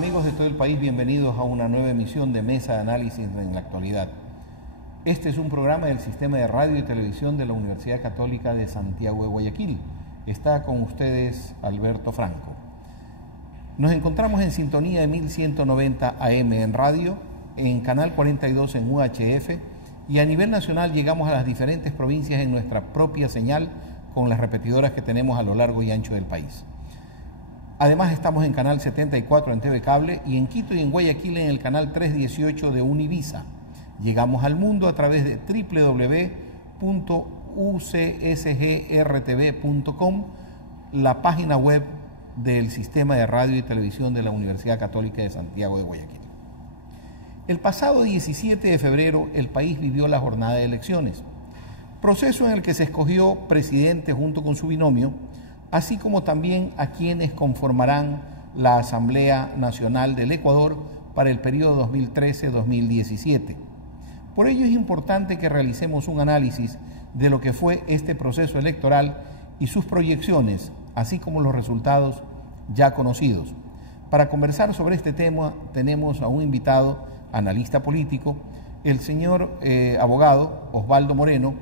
Amigos de todo el país, bienvenidos a una nueva emisión de Mesa de Análisis en la Actualidad. Este es un programa del Sistema de Radio y Televisión de la Universidad Católica de Santiago de Guayaquil. Está con ustedes Alberto Franco. Nos encontramos en sintonía de 1190 AM en radio, en Canal 42 en UHF y a nivel nacional llegamos a las diferentes provincias en nuestra propia señal con las repetidoras que tenemos a lo largo y ancho del país. Además estamos en Canal 74 en TV Cable y en Quito y en Guayaquil en el Canal 318 de Univisa. Llegamos al mundo a través de www.ucsgrtv.com, la página web del Sistema de Radio y Televisión de la Universidad Católica de Santiago de Guayaquil. El pasado 17 de febrero el país vivió la jornada de elecciones, proceso en el que se escogió presidente junto con su binomio, así como también a quienes conformarán la Asamblea Nacional del Ecuador para el periodo 2013-2017. Por ello es importante que realicemos un análisis de lo que fue este proceso electoral y sus proyecciones, así como los resultados ya conocidos. Para conversar sobre este tema tenemos a un invitado, analista político, el señor abogado Osvaldo Moreno,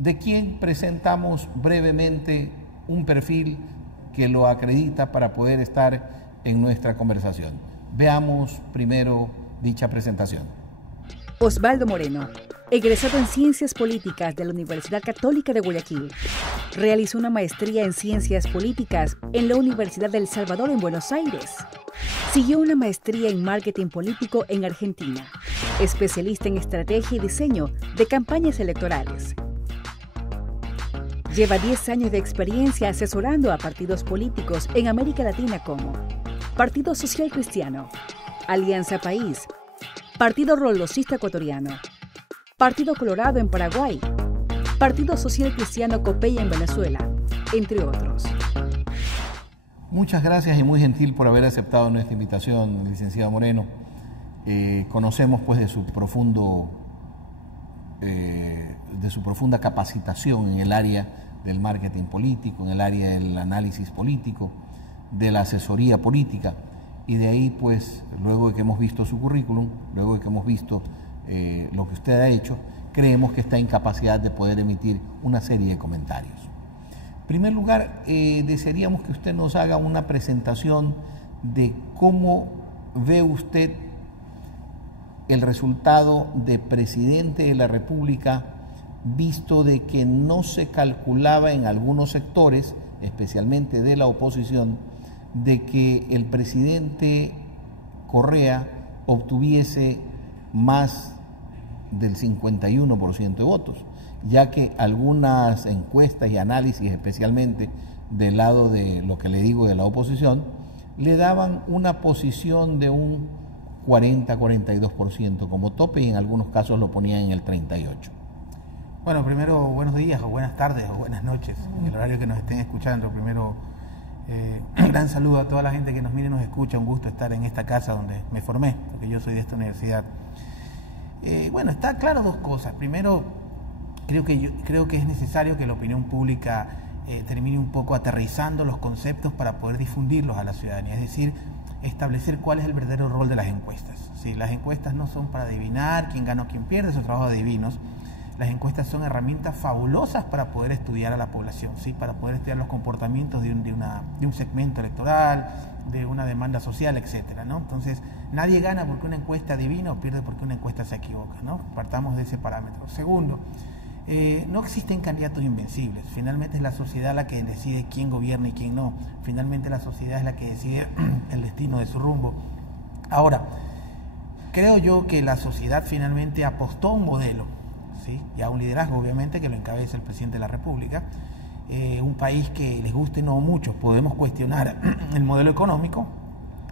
de quien presentamos brevemente un perfil que lo acredita para poder estar en nuestra conversación. Veamos primero dicha presentación. Osvaldo Moreno, egresado en Ciencias Políticas de la Universidad Católica de Guayaquil. Realizó una maestría en Ciencias Políticas en la Universidad del Salvador en Buenos Aires. Siguió una maestría en Marketing Político en Argentina, especialista en estrategia y diseño de campañas electorales. Lleva 10 años de experiencia asesorando a partidos políticos en América Latina como Partido Social Cristiano, Alianza País, Partido Roldosista Ecuatoriano, Partido Colorado en Paraguay, Partido Social Cristiano Copey en Venezuela, entre otros. Muchas gracias y muy gentil por haber aceptado nuestra invitación, licenciado Moreno. Conocemos pues de su profunda capacitación en el área del marketing político, en el área del análisis político, de la asesoría política, y de ahí pues luego de que hemos visto su currículum, luego de que hemos visto lo que usted ha hecho, creemos que está en capacidad de poder emitir una serie de comentarios. En primer lugar, desearíamos que usted nos haga una presentación de cómo ve usted el resultado de presidente de la República, visto de que no se calculaba en algunos sectores, especialmente de la oposición, de que el presidente Correa obtuviese más del 51% de votos, ya que algunas encuestas y análisis, especialmente del lado de lo que le digo de la oposición, le daban una posición de un 40-42% como tope y en algunos casos lo ponían en el 38%. Bueno, primero buenos días o buenas tardes o buenas noches, en el horario que nos estén escuchando. Primero, un gran saludo a toda la gente que nos mira y nos escucha. Un gusto estar en esta casa donde me formé, porque yo soy de esta universidad. Bueno, está claro dos cosas. Primero, creo que es necesario que la opinión pública termine un poco aterrizando los conceptos para poder difundirlos a la ciudadanía, es decir, establecer cuál es el verdadero rol de las encuestas. ¿Sí? Las encuestas no son para adivinar quién gana o quién pierde, esos trabajos adivinos. Las encuestas son herramientas fabulosas para poder estudiar a la población, ¿sí? Para poder estudiar los comportamientos de un segmento electoral, de una demanda social, etcétera, ¿no? Entonces, nadie gana porque una encuesta adivina o pierde porque una encuesta se equivoca, ¿no? Partamos de ese parámetro. Segundo, no existen candidatos invencibles. Finalmente es la sociedad la que decide quién gobierna y quién no. Finalmente la sociedad es la que decide el destino de su rumbo. Ahora, creo yo que la sociedad finalmente apostó a un modelo, ¿sí? Y a un liderazgo, obviamente, que lo encabeza el presidente de la República. Un país que les guste no mucho, podemos cuestionar el modelo económico,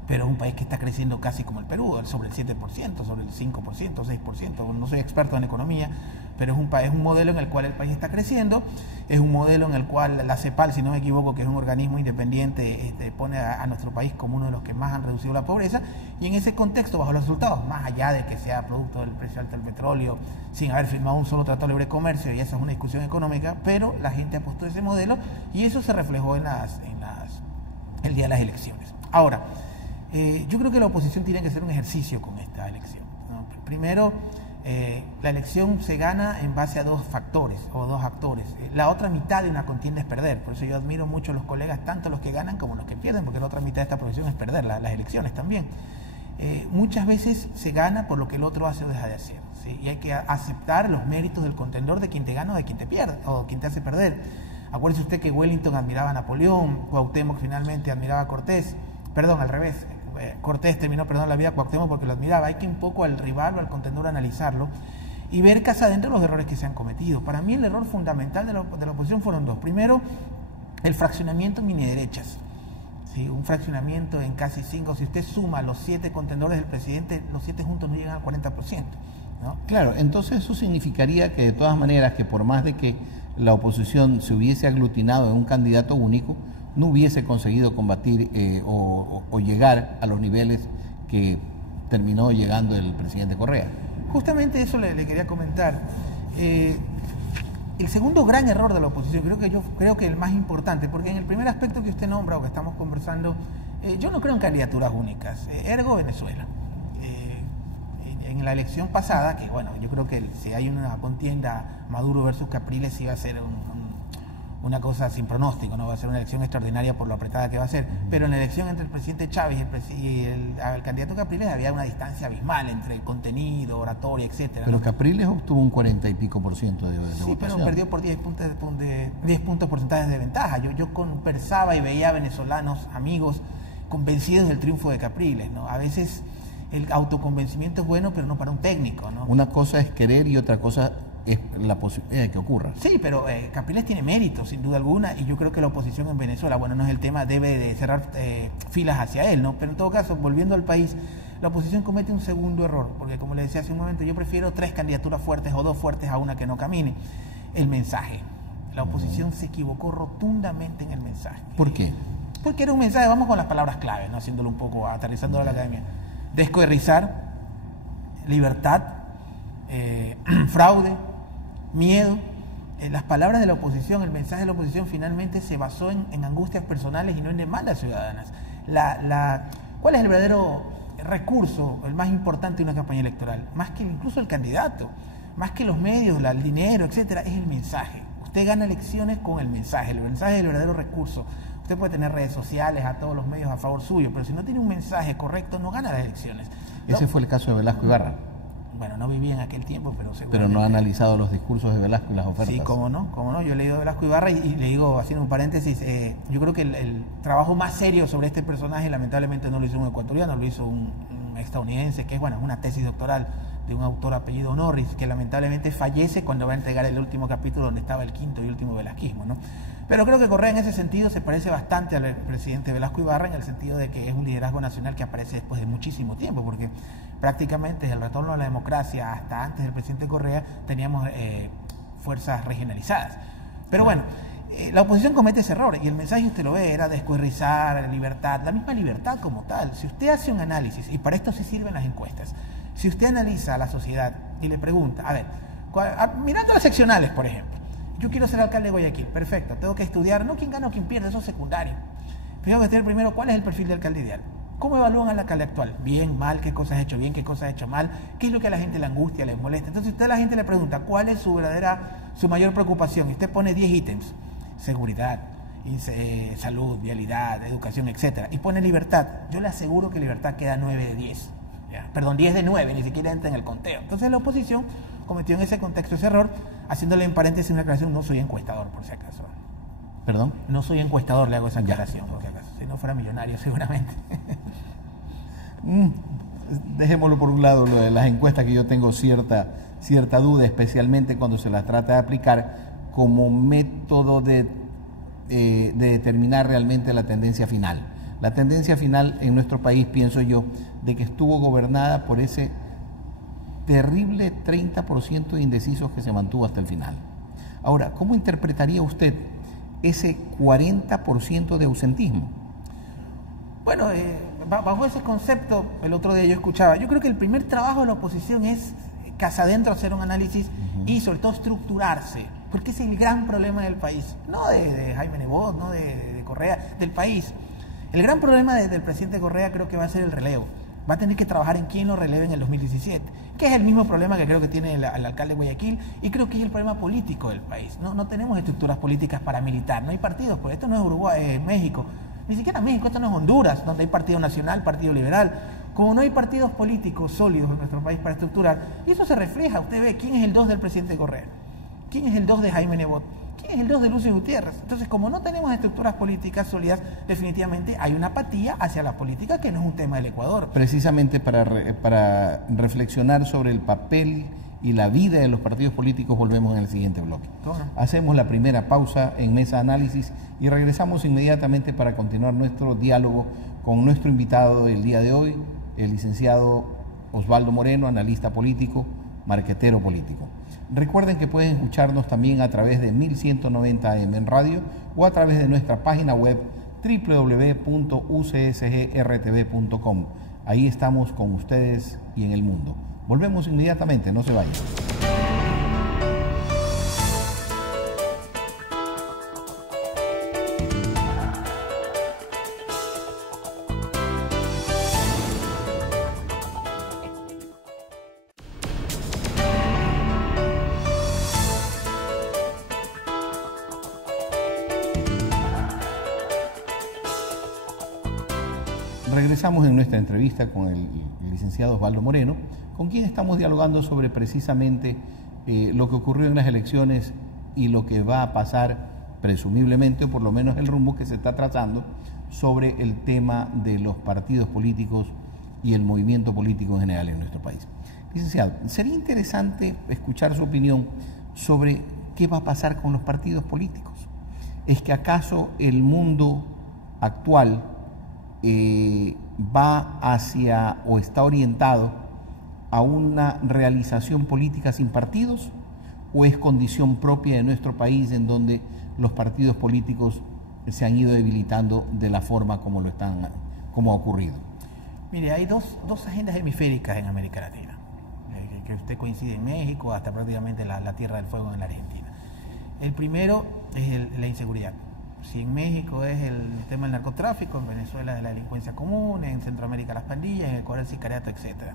pero es un país que está creciendo casi como el Perú, sobre el 7%, sobre el 5%, 6%. No soy experto en economía, pero es un modelo en el cual el país está creciendo, es un modelo en el cual la CEPAL, si no me equivoco, que es un organismo independiente, pone a nuestro país como uno de los que más han reducido la pobreza, y en ese contexto, bajo los resultados, más allá de que sea producto del precio alto del petróleo, sin haber firmado un solo tratado de libre comercio, y esa es una discusión económica, pero la gente apostó a ese modelo, y eso se reflejó el día de las elecciones. Ahora, Yo creo que la oposición tiene que hacer un ejercicio con esta elección, ¿no? Primero, la elección se gana en base a dos factores o dos actores. La otra mitad de una contienda es perder. Por eso yo admiro mucho a los colegas, tanto los que ganan como los que pierden, porque la otra mitad de esta profesión es perder, las elecciones también. Muchas veces se gana por lo que el otro hace o deja de hacer, ¿sí? Y hay que aceptar los méritos del contendor, de quien te gana o de quien te pierde o quien te hace perder. Acuérdese usted que Wellington admiraba a Napoleón, Cuauhtémoc finalmente admiraba a Cortés, perdón, al revés. Cortés terminó la vida a Cuauhtémoc porque lo admiraba. Hay que un poco al rival o al contendor analizarlo y ver casa adentro los errores que se han cometido. Para mí el error fundamental de la oposición fueron dos. Primero, el fraccionamiento en mini-derechas. ¿Sí? Un fraccionamiento en casi 5. Si usted suma los 7 contendores del presidente, los 7 juntos no llegan al 40%. ¿No? Claro, entonces eso significaría que de todas maneras, que por más de que la oposición se hubiese aglutinado en un candidato único, no hubiese conseguido combatir o llegar a los niveles que terminó llegando el presidente Correa. Justamente eso le quería comentar. El segundo gran error de la oposición, creo que el más importante, porque en el primer aspecto que usted nombra o que estamos conversando, yo no creo en candidaturas únicas, ergo Venezuela. En la elección pasada, que bueno, yo creo que si hay una contienda Maduro versus Capriles iba a ser una cosa sin pronóstico, no va a ser una elección extraordinaria por lo apretada que va a ser, pero en la elección entre el presidente Chávez y el candidato Capriles había una distancia abismal entre el contenido, oratoria, etcétera. Pero ¿no? Capriles obtuvo un 40 y pico % de votación. Sí, pero perdió por 10 puntos porcentuales de ventaja. Yo conversaba y veía venezolanos, amigos, convencidos del triunfo de Capriles, ¿no? A veces el autoconvencimiento es bueno, pero no para un técnico, ¿no? Una cosa es querer y otra cosa es la posibilidad de que ocurra. Sí, pero Capriles tiene mérito, sin duda alguna, y yo creo que la oposición en Venezuela, bueno, no es el tema, debe de cerrar filas hacia él, ¿no? Pero en todo caso, volviendo al país, la oposición comete un segundo error, porque como le decía hace un momento, yo prefiero 3 candidaturas fuertes o 2 fuertes a una que no camine. El mensaje. La oposición se equivocó rotundamente en el mensaje. ¿Por qué? Porque era un mensaje, vamos con las palabras clave, ¿no? Haciéndolo un poco, aterrizándolo a la academia. Descoerrizar, libertad, fraude, miedo. Las palabras de la oposición, el mensaje de la oposición finalmente se basó en angustias personales y no en demandas ciudadanas. ¿Cuál es el verdadero recurso, el más importante de una campaña electoral? Más que incluso el candidato, más que los medios, el dinero, etcétera, es el mensaje. Usted gana elecciones con el mensaje es el verdadero recurso. Usted puede tener redes sociales, a todos los medios a favor suyo, pero si no tiene un mensaje correcto, no gana las elecciones. Ese fue el caso de Velasco Ibarra. Bueno, no viví en aquel tiempo, pero seguramente... Pero no ha analizado los discursos de Velasco y las ofertas. Sí, cómo no. Yo he leído a Velasco Ibarra y le digo, haciendo un paréntesis, yo creo que el trabajo más serio sobre este personaje lamentablemente no lo hizo un ecuatoriano, lo hizo un estadounidense, que es una tesis doctoral de un autor apellido Norris, que lamentablemente fallece cuando va a entregar el último capítulo donde estaba el quinto y último velasquismo, ¿no? Pero creo que Correa en ese sentido se parece bastante al presidente Velasco Ibarra, en el sentido de que es un liderazgo nacional que aparece después de muchísimo tiempo, porque prácticamente desde el retorno a la democracia hasta antes del presidente Correa teníamos fuerzas regionalizadas. Pero bueno, la oposición comete ese error y el mensaje, usted lo ve, era descoerrizar, libertad, la misma libertad como tal. Si usted hace un análisis, y para esto sí sirven las encuestas, si usted analiza a la sociedad y le pregunta, a ver, mirando las seccionales, por ejemplo, yo quiero ser alcalde de Guayaquil, perfecto, tengo que estudiar, no quién gana o quién pierde, eso es secundario. Tengo que estudiar primero cuál es el perfil de alcalde ideal. ¿Cómo evalúan al alcalde actual? Bien, mal, qué cosas ha hecho bien, qué cosas ha hecho mal, qué es lo que a la gente le angustia, le molesta. Entonces usted a la gente le pregunta cuál es su mayor preocupación, y usted pone 10 ítems: seguridad, salud, vialidad, educación, etcétera, y pone libertad. Yo le aseguro que libertad queda 9 de 10. Perdón, 10 de 9, ni siquiera entra en el conteo. Entonces la oposición cometió en ese contexto ese error, haciéndole en paréntesis una aclaración: no soy encuestador, por si acaso. ¿Perdón? No soy encuestador, le hago esa aclaración, por si acaso. Si no fuera millonario, seguramente. Dejémoslo por un lado, lo de las encuestas, que yo tengo cierta duda, especialmente cuando se las trata de aplicar como método de determinar realmente la tendencia final. La tendencia final en nuestro país, pienso yo, de que estuvo gobernada por ese terrible 30% de indecisos que se mantuvo hasta el final. Ahora, ¿cómo interpretaría usted ese 40% de ausentismo? Bueno, bajo ese concepto, el otro día yo escuchaba, yo creo que el primer trabajo de la oposición es casa adentro hacer un análisis y sobre todo estructurarse, porque ese es el gran problema del país, no de Jaime Nebot, no de Correa, del país. El gran problema del presidente Correa creo que va a ser el relevo. Va a tener que trabajar en quién lo releve en el 2017, que es el mismo problema que creo que tiene el alcalde de Guayaquil, y creo que es el problema político del país. No tenemos estructuras políticas paramilitar, no hay partidos, pues esto no es Uruguay, México, ni siquiera México, esto no es Honduras, donde hay partido nacional, partido liberal. Como no hay partidos políticos sólidos en nuestro país para estructurar, y eso se refleja, usted ve quién es el 2 del presidente Correa, quién es el 2 de Jaime Nebot, quién es el 2 de Lucio Gutiérrez. Entonces, como no tenemos estructuras políticas sólidas, definitivamente hay una apatía hacia la política, que no es un tema del Ecuador. Precisamente para reflexionar sobre el papel y la vida de los partidos políticos, volvemos en el siguiente bloque. Hacemos la primera pausa en Mesa Análisis y regresamos inmediatamente para continuar nuestro diálogo con nuestro invitado del día de hoy, el licenciado Osvaldo Moreno, analista político, marquetero político. Recuerden que pueden escucharnos también a través de 1190 AM en radio o a través de nuestra página web www.ucsgrtv.com. Ahí estamos con ustedes y en el mundo. Volvemos inmediatamente, no se vayan. Regresamos en nuestra entrevista con el licenciado Osvaldo Moreno, con quien estamos dialogando sobre precisamente lo que ocurrió en las elecciones y lo que va a pasar presumiblemente, o por lo menos el rumbo que se está trazando sobre el tema de los partidos políticos y el movimiento político en general en nuestro país. Licenciado, sería interesante escuchar su opinión sobre qué va a pasar con los partidos políticos. ¿Es que acaso el mundo actual va hacia o está orientado a una realización política sin partidos, o es condición propia de nuestro país en donde los partidos políticos se han ido debilitando de la forma como ha ocurrido? Mire, hay dos agendas hemisféricas en América Latina, que usted coincide en México, hasta prácticamente la Tierra del Fuego en la Argentina. El primero es la inseguridad. Si en México es el tema del narcotráfico, en Venezuela es la delincuencia común, en Centroamérica las pandillas, en Ecuador el sicariato, etc.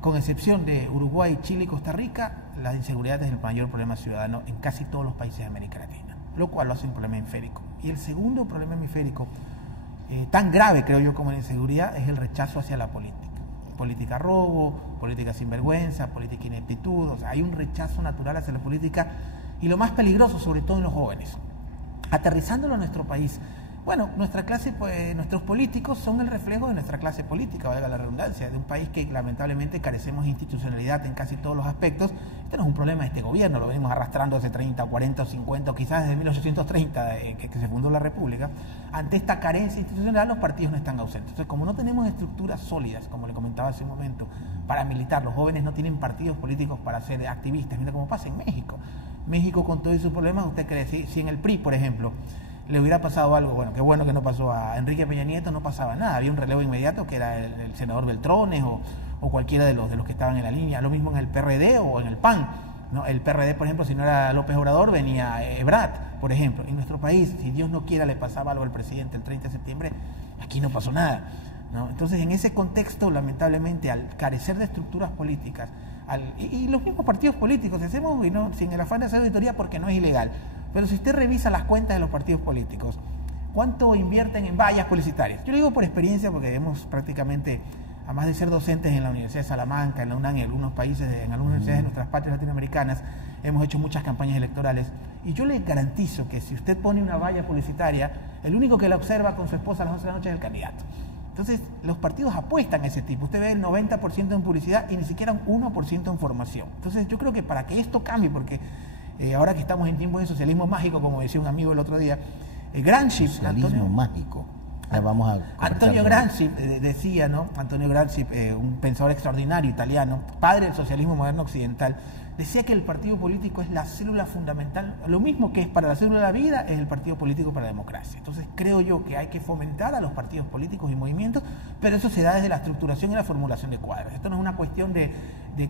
Con excepción de Uruguay, Chile y Costa Rica, la inseguridad es el mayor problema ciudadano en casi todos los países de América Latina, lo cual lo hace un problema hemisférico. Y el segundo problema hemisférico, tan grave creo yo como la inseguridad, es el rechazo hacia la política. Política robo, política sinvergüenza, política ineptitud. O sea, hay un rechazo natural hacia la política, y lo más peligroso, sobre todo en los jóvenes. Aterrizándolo a nuestro país, bueno, nuestra clase, pues, nuestros políticos son el reflejo de nuestra clase política, valga la redundancia, de un país que lamentablemente carecemos de institucionalidad en casi todos los aspectos. Este no es un problema de este gobierno, lo venimos arrastrando hace 30, 40 o 50, o quizás desde 1830, que se fundó la República. Ante esta carencia institucional, los partidos no están ausentes. Entonces, como no tenemos estructuras sólidas, como le comentaba hace un momento, para militar, los jóvenes no tienen partidos políticos para ser activistas. Mira cómo pasa en México. México, con todos sus problemas, ¿usted cree? Si en el PRI, por ejemplo, le hubiera pasado algo, bueno, qué bueno que no pasó a Enrique Peña Nieto, no pasaba nada, había un relevo inmediato que era el senador Beltrones o cualquiera de los que estaban en la línea. Lo mismo en el PRD o en el PAN, ¿no? El PRD, por ejemplo, si no era López Obrador, venía Ebrard, por ejemplo. En nuestro país, si Dios no quiera, le pasaba algo al presidente el 30 de septiembre, aquí no pasó nada, ¿no? Entonces, en ese contexto, lamentablemente, al carecer de estructuras políticas, y los mismos partidos políticos, hacemos, y no, sin el afán de hacer auditoría porque no es ilegal, pero si usted revisa las cuentas de los partidos políticos, ¿cuánto invierten en vallas publicitarias? Yo lo digo por experiencia, porque hemos prácticamente, además de ser docentes en la Universidad de Salamanca, en la UNAM y en algunos países, en algunas universidades de nuestras patrias latinoamericanas, hemos hecho muchas campañas electorales, y yo le garantizo que si usted pone una valla publicitaria, el único que la observa con su esposa a las 11 de la noche es el candidato. Entonces, los partidos apuestan a ese tipo. Usted ve el 90% en publicidad y ni siquiera un 1% en formación. Entonces, yo creo que para que esto cambie, porque ahora que estamos en tiempos de socialismo mágico, como decía un amigo el otro día, Gramsci... Socialismo mágico. Vamos a Antonio Gramsci decía, ¿no? Antonio Gramsci, un pensador extraordinario italiano, padre del socialismo moderno occidental, decía que el partido político es la célula fundamental, lo mismo que es para la célula de la vida, es el partido político para la democracia. Entonces creo yo que hay que fomentar a los partidos políticos y movimientos, pero eso se da desde la estructuración y la formulación de cuadros. Esto no es una cuestión de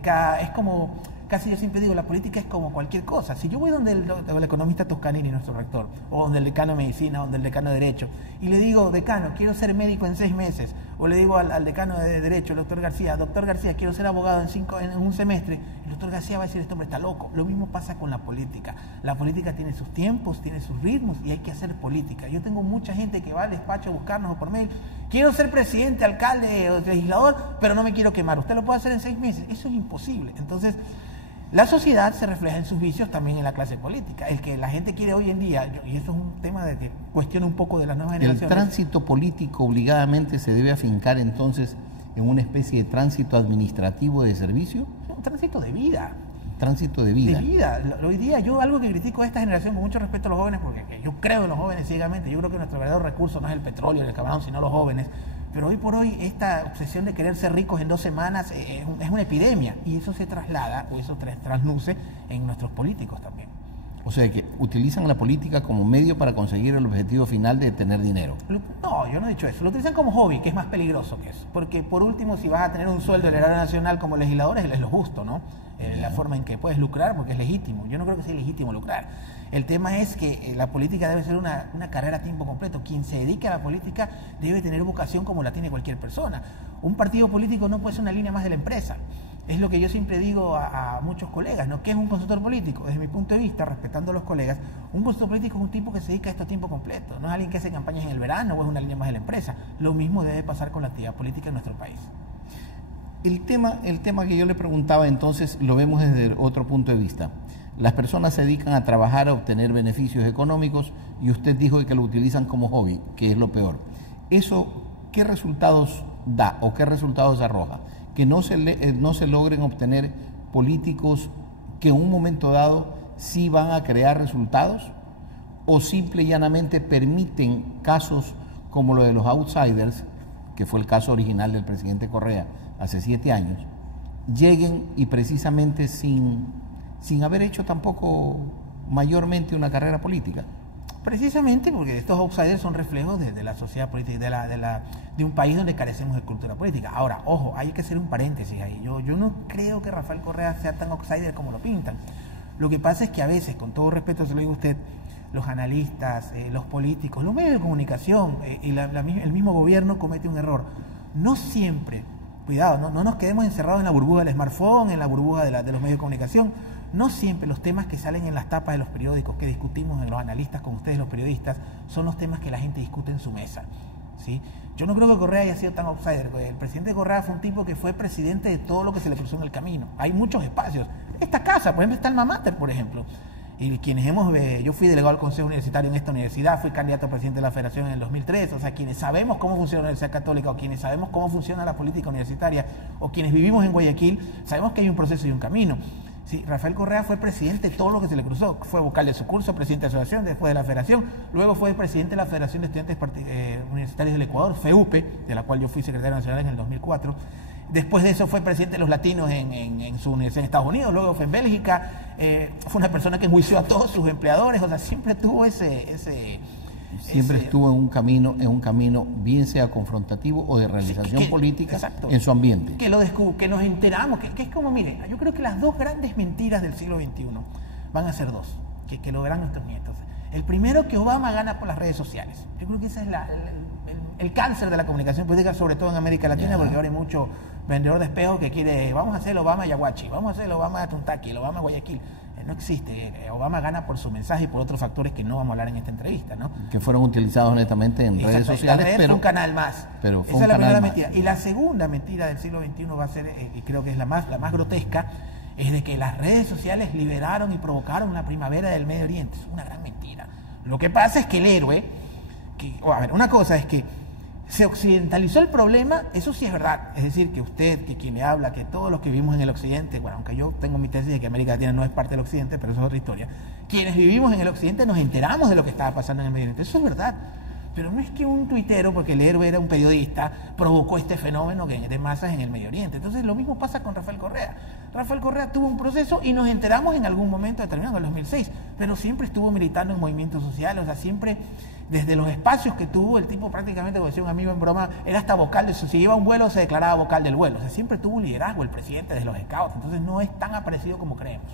cada... Es como casi yo siempre digo, la política es como cualquier cosa. Si yo voy donde el economista Toscanini, nuestro rector, o donde el decano de medicina, o donde el decano de derecho, y le digo, decano, quiero ser médico en 6 meses, o le digo al decano de derecho, el doctor García, quiero ser abogado en un semestre, el doctor García va a decir, este hombre está loco. Lo mismo pasa con la política. La política tiene sus tiempos, tiene sus ritmos, y hay que hacer política. Yo tengo mucha gente que va al despacho a buscarnos o por mail, quiero ser presidente, alcalde o legislador, pero no me quiero quemar. Usted lo puede hacer en 6 meses. Eso es imposible. Entonces, la sociedad se refleja en sus vicios también en la clase política. El que la gente quiere hoy en día, y eso es un tema de que cuestiona un poco de las nuevas generaciones. El tránsito político obligadamente se debe afincar entonces en una especie de tránsito administrativo de servicio. Un tránsito de vida. Tránsito de vida. De vida. Hoy día yo algo que critico a esta generación con mucho respeto a los jóvenes, porque yo creo en los jóvenes ciegamente, yo creo que nuestro verdadero recurso no es el petróleo, el camarón, sino los jóvenes. Pero hoy por hoy esta obsesión de querer ser ricos en 2 semanas es una epidemia, y eso se traslada o eso trasluce en nuestros políticos también. O sea, que utilizan la política como medio para conseguir el objetivo final de tener dinero. No, yo no he dicho eso. Lo utilizan como hobby, que es más peligroso que eso. Porque por último, si vas a tener un sueldo del erario nacional como legisladores, es lo justo, ¿no? La forma en que puedes lucrar, porque es legítimo. Yo no creo que sea legítimo lucrar. El tema es que la política debe ser una carrera a tiempo completo. Quien se dedique a la política debe tener vocación como la tiene cualquier persona. Un partido político no puede ser una línea más de la empresa. Es lo que yo siempre digo a muchos colegas, ¿no? ¿Qué es un consultor político? Desde mi punto de vista, respetando a los colegas, un consultor político es un tipo que se dedica a esto a tiempo completo. No es alguien que hace campañas en el verano o es una línea más de la empresa. Lo mismo debe pasar con la actividad política en nuestro país. El tema que yo le preguntaba entonces lo vemos desde otro punto de vista. Las personas se dedican a trabajar, a obtener beneficios económicos, y usted dijo que lo utilizan como hobby, que es lo peor. ¿Eso qué resultados da o qué resultados arroja? Que no se logren obtener políticos que en un momento dado sí van a crear resultados, o simple y llanamente permiten casos como lo de los outsiders, que fue el caso original del presidente Correa hace 7 años, lleguen y precisamente sin haber hecho tampoco mayormente una carrera política. Precisamente porque estos outsiders son reflejos de la sociedad política, de un país donde carecemos de cultura política. Ahora, ojo, hay que hacer un paréntesis ahí. Yo no creo que Rafael Correa sea tan outsider como lo pintan. Lo que pasa es que a veces, con todo respeto se lo digo a usted, los analistas, los políticos, los medios de comunicación y el mismo gobierno comete un error. No siempre, cuidado, no nos quedemos encerrados en la burbuja del smartphone, en la burbuja de los medios de comunicación. No siempre los temas que salen en las tapas de los periódicos, que discutimos en los analistas con ustedes, los periodistas, son los temas que la gente discute en su mesa, ¿sí? Yo no creo que Correa haya sido tan outsider. El presidente Correa fue un tipo que fue presidente de todo lo que se le cruzó en el camino. Hay muchos espacios. Esta casa, por ejemplo, está el Alma Mater, por ejemplo. Y yo fui delegado del Consejo Universitario en esta universidad, fui candidato a presidente de la Federación en el 2003, o sea, quienes sabemos cómo funciona la Universidad Católica, o quienes sabemos cómo funciona la política universitaria, o quienes vivimos en Guayaquil, sabemos que hay un proceso y un camino. Sí, Rafael Correa fue presidente de todo lo que se le cruzó. Fue vocal de su curso, presidente de la asociación, después de la federación, luego fue presidente de la Federación de Estudiantes Universitarios del Ecuador, FEUPE, de la cual yo fui secretario nacional en el 2004. Después de eso fue presidente de los latinos en su universidad en Estados Unidos, luego fue en Bélgica. Fue una persona que enjuició a todos sus empleadores, o sea, siempre tuvo Siempre estuvo en un camino, bien sea confrontativo o de realización política, exacto, en su ambiente. Que nos enteramos, que es como, miren, yo creo que las 2 grandes mentiras del siglo XXI van a ser 2, que lo verán nuestros nietos. El primero, que Obama gana por las redes sociales. Yo creo que ese es el cáncer de la comunicación política, sobre todo en América Latina, porque ahora hay mucho vendedor de espejos que quiere, vamos a hacer el Obama Yaguachi, vamos a hacer el Obama Tuntaki, el Obama Guayaquil. No existe. Obama gana por su mensaje y por otros factores que no vamos a hablar en esta entrevista, ¿no? Que fueron utilizados netamente en redes sociales, pero un canal más. Pero fue esa es la primera más. mentira. Y la segunda mentira del siglo XXI va a ser, y creo que es la más grotesca, es de que las redes sociales liberaron y provocaron la primavera del Medio Oriente. Es una gran mentira. Lo que pasa es que el héroe, una cosa es que se occidentalizó el problema, eso sí es verdad. Es decir, que usted, que quien le habla, que todos los que vivimos en el occidente, bueno, aunque yo tengo mi tesis de que América Latina no es parte del occidente, pero eso es otra historia. Quienes vivimos en el occidente nos enteramos de lo que estaba pasando en el Medio Oriente. Eso es verdad. Pero no es que un tuitero, porque el héroe era un periodista, provocó este fenómeno de masas en el Medio Oriente. Entonces lo mismo pasa con Rafael Correa. Rafael Correa tuvo un proceso y nos enteramos en algún momento determinado, en el 2006, pero siempre estuvo militando en movimientos sociales, o sea, siempre desde los espacios que tuvo, el tipo prácticamente, como decía un amigo en broma, era hasta vocal de eso. Si iba a un vuelo, se declaraba vocal del vuelo. O sea, siempre tuvo un liderazgo el presidente de los scouts. Entonces no es tan aparecido como creemos.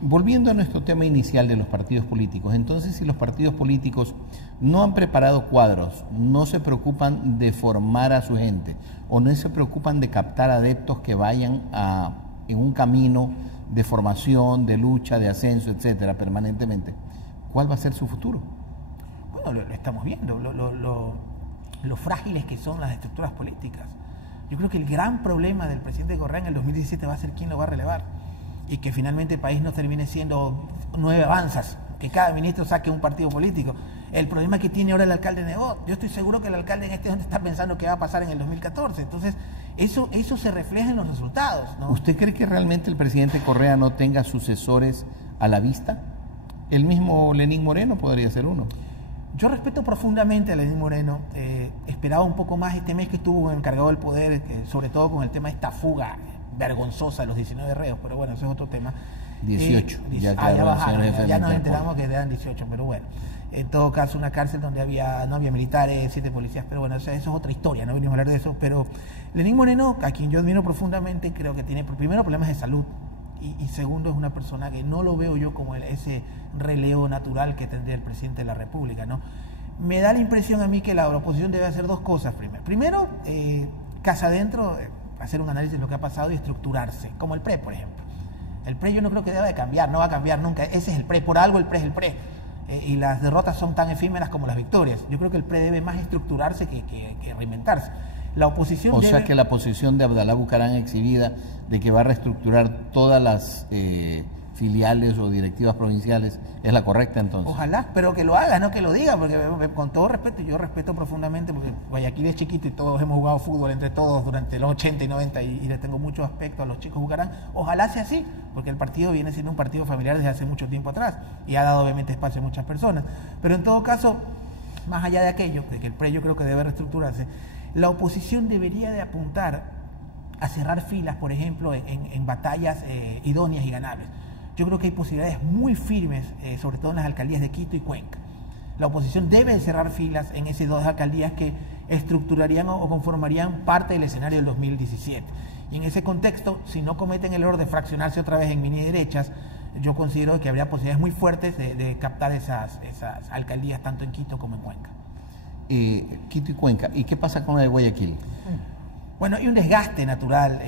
Volviendo a nuestro tema inicial de los partidos políticos, entonces si los partidos políticos no han preparado cuadros, no se preocupan de formar a su gente o no se preocupan de captar adeptos que vayan en un camino de formación, de lucha, de ascenso, etcétera, permanentemente, ¿cuál va a ser su futuro? Bueno, lo estamos viendo, lo frágiles que son las estructuras políticas. Yo creo que el gran problema del presidente Correa en el 2017 va a ser quién lo va a relevar. Y que finalmente el país no termine siendo 9 avanzas, que cada ministro saque un partido político. El problema que tiene ahora el alcalde Nebot, yo estoy seguro que el alcalde en este momento está pensando qué va a pasar en el 2014. Entonces, eso se refleja en los resultados, ¿no? ¿Usted cree que realmente el presidente Correa no tenga sucesores a la vista? El mismo Lenín Moreno podría ser uno. Yo respeto profundamente a Lenín Moreno. Esperaba un poco más este mes que estuvo encargado del poder, sobre todo con el tema de esta fuga vergonzosa de los 19 reos, pero bueno, eso es otro tema. 18. Ya bajaron, ya nos enteramos que eran 18, pero bueno. En todo caso, una cárcel donde no había militares, 7 policías, pero bueno, eso es otra historia, no venimos a hablar de eso. Pero Lenín Moreno, a quien yo admiro profundamente, creo que tiene primero problemas de salud y segundo es una persona que no lo veo yo como ese relevo natural que tendría el presidente de la República, ¿no? Me da la impresión a mí que la oposición debe hacer dos cosas primero. Casa adentro, hacer un análisis de lo que ha pasado y estructurarse, como el PRE, por ejemplo. El PRE yo no creo que deba de cambiar, no va a cambiar nunca. Ese es el PRE, por algo el PRE es el PRE. Y las derrotas son tan efímeras como las victorias. Yo creo que el PRE debe más estructurarse que reinventarse. La oposición o sea que la posición de Abdalá Bucaram exhibida de que va a reestructurar todas las filiales o directivas provinciales es la correcta entonces. Ojalá, pero que lo haga, no que lo diga, porque con todo respeto, yo respeto profundamente, porque Guayaquil es chiquito y todos hemos jugado fútbol entre todos durante los 80 y 90 y le tengo mucho aspecto a los chicos Bucaram. Ojalá sea así, porque el partido viene siendo un partido familiar desde hace mucho tiempo atrás y ha dado obviamente espacio a muchas personas. Pero en todo caso, más allá de aquello, de que el PRE yo creo que debe reestructurarse, la oposición debería de apuntar a cerrar filas, por ejemplo, en batallas idóneas y ganables. Yo creo que hay posibilidades muy firmes, sobre todo en las alcaldías de Quito y Cuenca. La oposición debe de cerrar filas en esas dos alcaldías que estructurarían o conformarían parte del escenario del 2017. Y en ese contexto, si no cometen el error de fraccionarse otra vez en mini derechas, yo considero que habría posibilidades muy fuertes de captar esas alcaldías tanto en Quito como en Cuenca. Quito y Cuenca. ¿Y qué pasa con la de Guayaquil? Bueno, hay un desgaste natural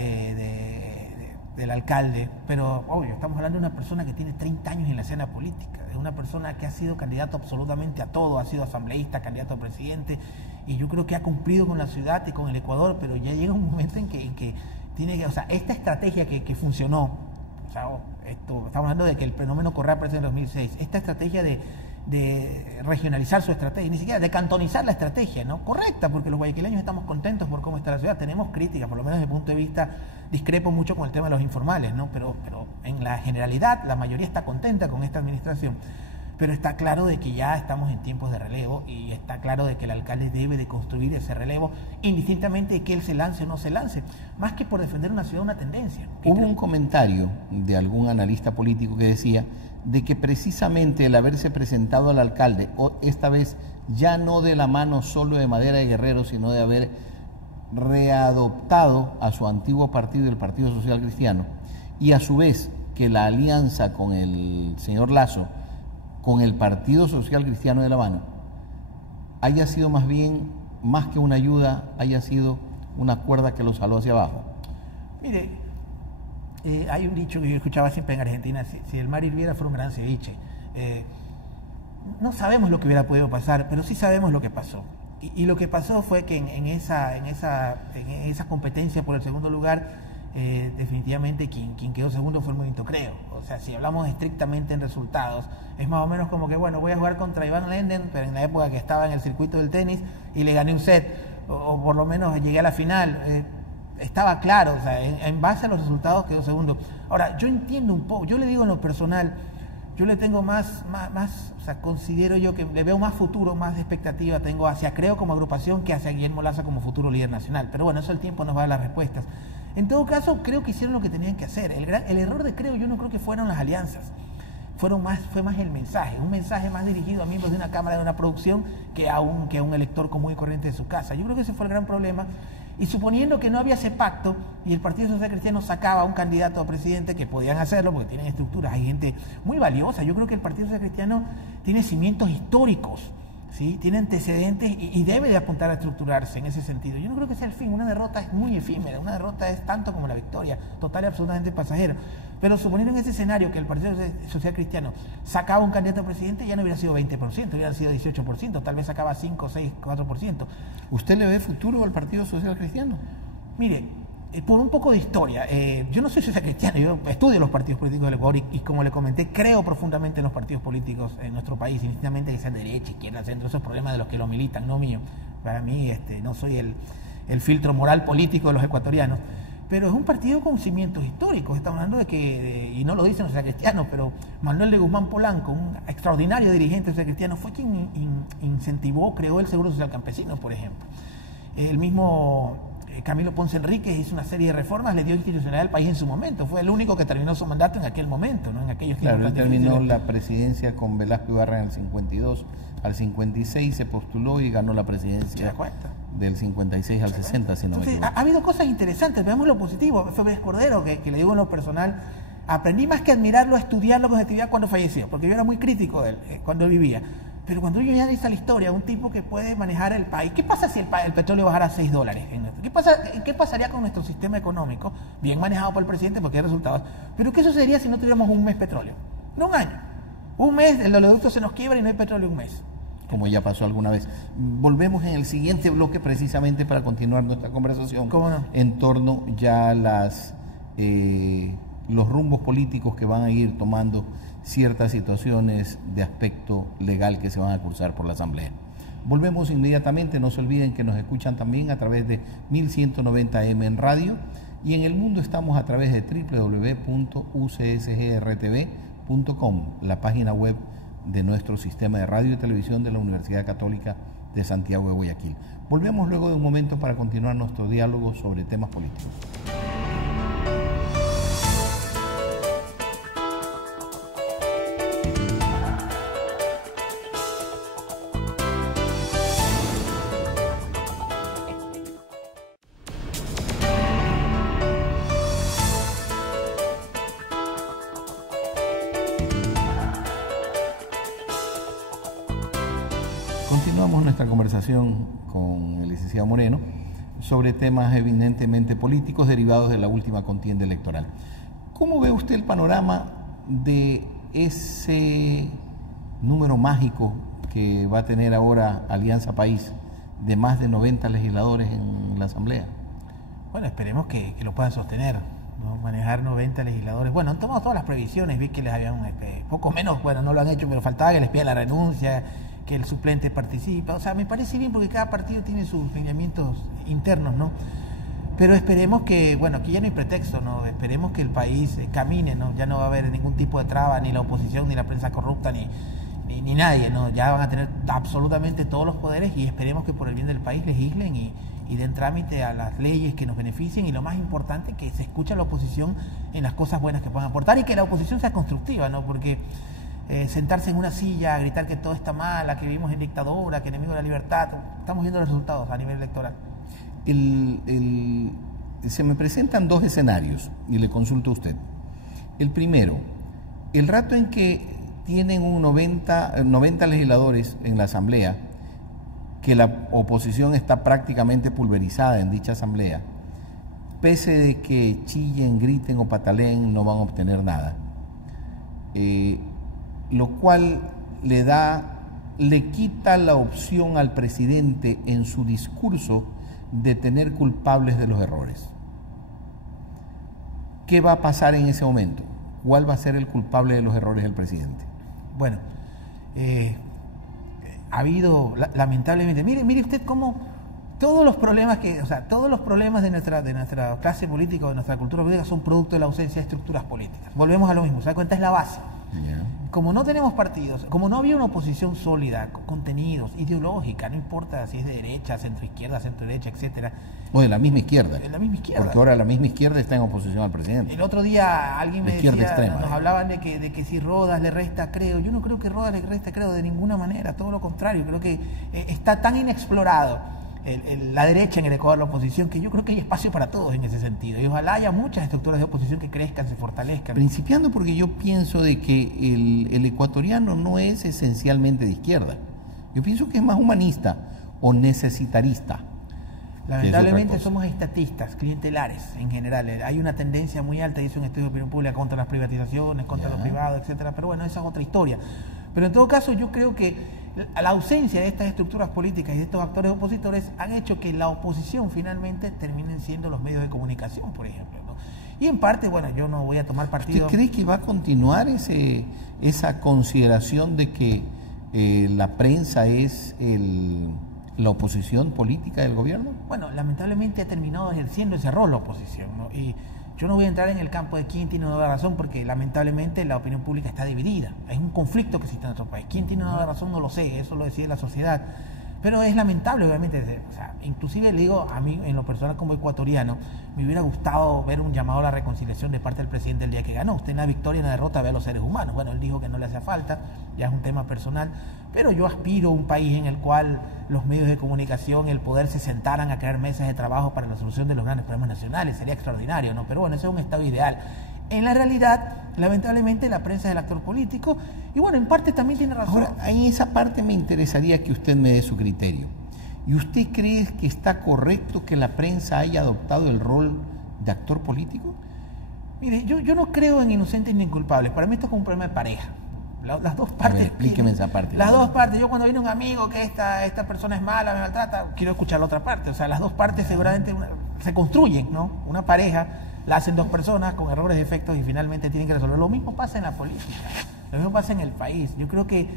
del alcalde, pero obvio, estamos hablando de una persona que tiene 30 años en la escena política, de una persona que ha sido candidato absolutamente a todo, ha sido asambleísta, candidato a presidente, y yo creo que ha cumplido con la ciudad y con el Ecuador, pero ya llega un momento en que tiene que, o sea, esta estrategia que funcionó, o sea, estamos hablando de que el fenómeno Correa apareció en 2006, esta estrategia de regionalizar su estrategia, ni siquiera de cantonizar la estrategia, ¿no? Correcta, porque los guayaquileños estamos contentos por cómo está la ciudad, tenemos críticas, por lo menos desde el punto de vista, discrepo mucho con el tema de los informales, ¿no? Pero en la generalidad, la mayoría está contenta con esta administración, pero está claro de que ya estamos en tiempos de relevo y está claro de que el alcalde debe de construir ese relevo, indistintamente de que él se lance o no se lance, más que por defender una ciudad, una tendencia. Hubo un comentario de algún analista político que decía de que precisamente el haberse presentado al alcalde, esta vez ya no de la mano solo de Madera de Guerrero, sino de haber readoptado a su antiguo partido, el Partido Social Cristiano, y a su vez que la alianza con el señor Lasso, con el Partido Social Cristiano de La Habana, haya sido más bien, más que una ayuda, haya sido una cuerda que los jaló hacia abajo. Mire, hay un dicho que yo escuchaba siempre en Argentina, si el mar hirviera fuera un gran ceviche. No sabemos lo que hubiera podido pasar, pero sí sabemos lo que pasó. Y lo que pasó fue que en esa competencia por el segundo lugar, definitivamente quien quedó segundo fue el Movimiento Creo. O sea, si hablamos estrictamente en resultados, es más o menos como que, bueno, voy a jugar contra Iván Lenden, pero en la época que estaba en el circuito del tenis y le gané un set, o por lo menos llegué a la final. Estaba claro, o sea, en base a los resultados quedó segundo. Ahora, yo entiendo un poco, yo le digo en lo personal, yo le tengo más, o sea, considero yo que le veo más futuro, más expectativa tengo hacia Creo como agrupación que hacia Guillermo Lasso como futuro líder nacional. Pero bueno, eso el tiempo nos va a dar las respuestas. En todo caso, creo que hicieron lo que tenían que hacer. El error de Creo yo no creo que fueron las alianzas. fue más el mensaje, un mensaje más dirigido a miembros de una cámara, de una producción, que a un elector común y corriente de su casa. Yo creo que ese fue el gran problema. Y suponiendo que no había ese pacto y el Partido Social Cristiano sacaba a un candidato a presidente, que podían hacerlo porque tienen estructuras, hay gente muy valiosa. Yo creo que el Partido Social Cristiano tiene cimientos históricos, ¿sí? Tiene antecedentes y debe de apuntar a estructurarse en ese sentido. Yo no creo que sea el fin. Una derrota es muy efímera, una derrota es tanto como la victoria, total y absolutamente pasajera. Pero suponiendo en ese escenario que el Partido Social Cristiano sacaba un candidato a presidente, ya no hubiera sido 20%, hubiera sido 18%, tal vez sacaba 5, 6, 4%. ¿Usted le ve futuro al Partido Social Cristiano? Mire, por un poco de historia, yo no soy social cristiano, yo estudio los partidos políticos del Ecuador y como le comenté, creo profundamente en los partidos políticos en nuestro país, indistintamente que sean derecha, izquierda, centro, esos problemas de los que lo militan, no mío. Para mí no soy el filtro moral político de los ecuatorianos. Pero es un partido con cimientos históricos. Estamos hablando de que, y no lo dicen los social cristianos, pero Manuel de Guzmán Polanco, un extraordinario dirigente social cristiano, fue quien incentivó, creó el Seguro Social Campesino, por ejemplo. El mismo Camilo Ponce Enríquez hizo una serie de reformas, le dio institucionalidad al país en su momento. Fue el único que terminó su mandato en aquel momento, ¿no? En aquellos tiempos. Claro, él terminó la presidencia con Velasco Ibarra en el 52, al 56 se postuló y ganó la presidencia del 56 al 60, si no me equivoco. Ha habido cosas interesantes, veamos lo positivo. Febres Cordero, que le digo en lo personal, aprendí más que admirarlo, a estudiarlo con actividad cuando falleció, porque yo era muy crítico de él cuando él vivía. Pero cuando yo ya hice la historia, un tipo que puede manejar el país, ¿qué pasa si el petróleo bajara a $6? ¿Qué pasaría con nuestro sistema económico? Bien manejado por el presidente porque hay resultados. Pero ¿qué sucedería si no tuviéramos un mes petróleo? No un año. Un mes, el oleoducto se nos quiebra y no hay petróleo un mes. Como ya pasó alguna vez. Volvemos en el siguiente bloque precisamente para continuar nuestra conversación. ¿Cómo no? En torno ya a los rumbos políticos que van a ir tomando ciertas situaciones de aspecto legal que se van a cursar por la Asamblea. Volvemos inmediatamente, no se olviden que nos escuchan también a través de 1190M en radio y en el mundo estamos a través de www.ucsgrtv.com, la página web de nuestro sistema de radio y televisión de la Universidad Católica de Santiago de Guayaquil. Volvemos luego de un momento para continuar nuestro diálogo sobre temas políticos. Continuamos nuestra conversación con el licenciado Moreno sobre temas evidentemente políticos derivados de la última contienda electoral. ¿Cómo ve usted el panorama de ese número mágico que va a tener ahora Alianza País de más de 90 legisladores en la Asamblea? Bueno, esperemos que lo puedan sostener, ¿no? Manejar 90 legisladores. Bueno, han tomado todas las previsiones, vi que les habían poco menos, bueno, no lo han hecho, pero faltaba que les pidan la renuncia, que el suplente participe. O sea, me parece bien porque cada partido tiene sus lineamientos internos, ¿no? Pero esperemos que, bueno, aquí ya no hay pretexto, ¿no? Esperemos que el país camine, ¿no? Ya no va a haber ningún tipo de traba, ni la oposición, ni la prensa corrupta, ni nadie, ¿no? Ya van a tener absolutamente todos los poderes y esperemos que por el bien del país legislen y den trámite a las leyes que nos beneficien y lo más importante, que se escuche a la oposición en las cosas buenas que puedan aportar y que la oposición sea constructiva, ¿no? Porque sentarse en una silla, gritar que todo está mal, que vivimos en dictadura, que enemigo de la libertad, estamos viendo los resultados a nivel electoral. Se me presentan dos escenarios y le consulto a usted. El primero, el rato en que tienen 90 legisladores en la Asamblea, que la oposición está prácticamente pulverizada en dicha Asamblea, pese de que chillen, griten o pataleen, no van a obtener nada. Lo cual le quita la opción al presidente en su discurso de tener culpables de los errores. ¿Qué va a pasar en ese momento? ¿Cuál va a ser el culpable de los errores del presidente? Bueno, ha habido, lamentablemente, mire usted cómo todos los problemas todos los problemas de nuestra clase política o de nuestra cultura política son producto de la ausencia de estructuras políticas. Volvemos a lo mismo, ¿se da cuenta? Es la base. Yeah. como no tenemos partidos, como no había una oposición sólida, con contenidos, ideológica, no importa si es de derecha, centro izquierda, centro derecha, etcétera. O de la misma izquierda. De la misma izquierda. Porque ahora la misma izquierda está en oposición al presidente. El otro día alguien me decía, extrema, nos hablaban de que si Rodas le resta creo. Yo no creo que Rodas le resta creo de ninguna manera, todo lo contrario. Creo que está tan inexplorado la derecha en el Ecuador, la oposición, que yo creo que hay espacio para todos en ese sentido. Y ojalá haya muchas estructuras de oposición que crezcan, se fortalezcan. Principiando porque yo pienso de que el ecuatoriano no es esencialmente de izquierda. Yo pienso que es más humanista o necesitarista. Lamentablemente somos estatistas, clientelares en general. Hay una tendencia muy alta, hizo un estudio de opinión pública contra las privatizaciones, contra lo privado, etcétera. Pero bueno, esa es otra historia. Pero en todo caso, yo creo que la ausencia de estas estructuras políticas y de estos actores opositores han hecho que la oposición finalmente terminen siendo los medios de comunicación, por ejemplo, ¿no? Y en parte, bueno, yo no voy a tomar partido. ¿Usted cree que va a continuar esa consideración de que la prensa es la oposición política del gobierno? Bueno, lamentablemente ha terminado ejerciendo ese rol la oposición, ¿no? Y yo no voy a entrar en el campo de quién tiene o no la razón, porque lamentablemente la opinión pública está dividida. Es un conflicto que existe en nuestro país. ¿Quién tiene o no la razón? No lo sé, eso lo decide la sociedad. Pero es lamentable, obviamente. O sea, inclusive le digo, a mí, en lo personal como ecuatoriano, me hubiera gustado ver un llamado a la reconciliación de parte del presidente el día que ganó. Usted en la victoria y en la derrota ve a los seres humanos. Bueno, él dijo que no le hacía falta, ya es un tema personal. Pero yo aspiro a un país en el cual los medios de comunicación, el poder, se sentaran a crear mesas de trabajo para la solución de los grandes problemas nacionales. Sería extraordinario, ¿no? Pero bueno, ese es un estado ideal. En la realidad, lamentablemente, la prensa es el actor político y bueno, en parte también tiene razón. Ahora, en esa parte me interesaría que usted me dé su criterio. ¿Y usted cree que está correcto que la prensa haya adoptado el rol de actor político? Mire, yo no creo en inocentes ni culpables. Para mí esto es como un problema de pareja. Las dos partes. A ver, explíqueme esa parte. Las dos partes. Yo cuando viene un amigo que esta persona es mala, me maltrata, quiero escuchar la otra parte. O sea, las dos partes seguramente se construyen, ¿no? Una pareja la hacen dos personas con errores, defectos y finalmente tienen que resolver. Lo mismo pasa en la política, lo mismo pasa en el país. Yo creo que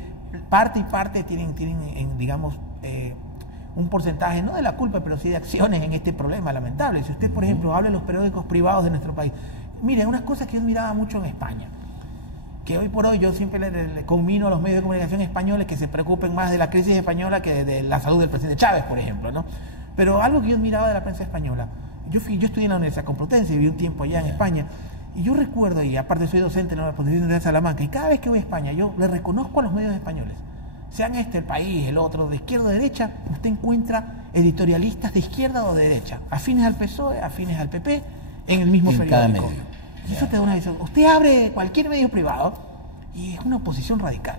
parte y parte tienen digamos, un porcentaje, no de la culpa, pero sí de acciones en este problema lamentable. Si usted, por ejemplo, habla de los periódicos privados de nuestro país, miren, unas cosas que yo miraba mucho en España, que hoy por hoy yo siempre le conmino a los medios de comunicación españoles que se preocupen más de la crisis española que de la salud del presidente Chávez, por ejemplo, ¿no? Pero algo que yo admiraba de la prensa española, yo estudié en la Universidad Complutense y viví un tiempo allá en España, y yo recuerdo, y aparte soy docente en la Universidad de Salamanca, y cada vez que voy a España yo le reconozco a los medios españoles, sean el país, el otro, de izquierda o de derecha, usted encuentra editorialistas de izquierda o de derecha, afines al PSOE, afines al PP, en el mismo periódico. Cada medio. Y eso te da una visión. Usted abre cualquier medio privado y es una oposición radical,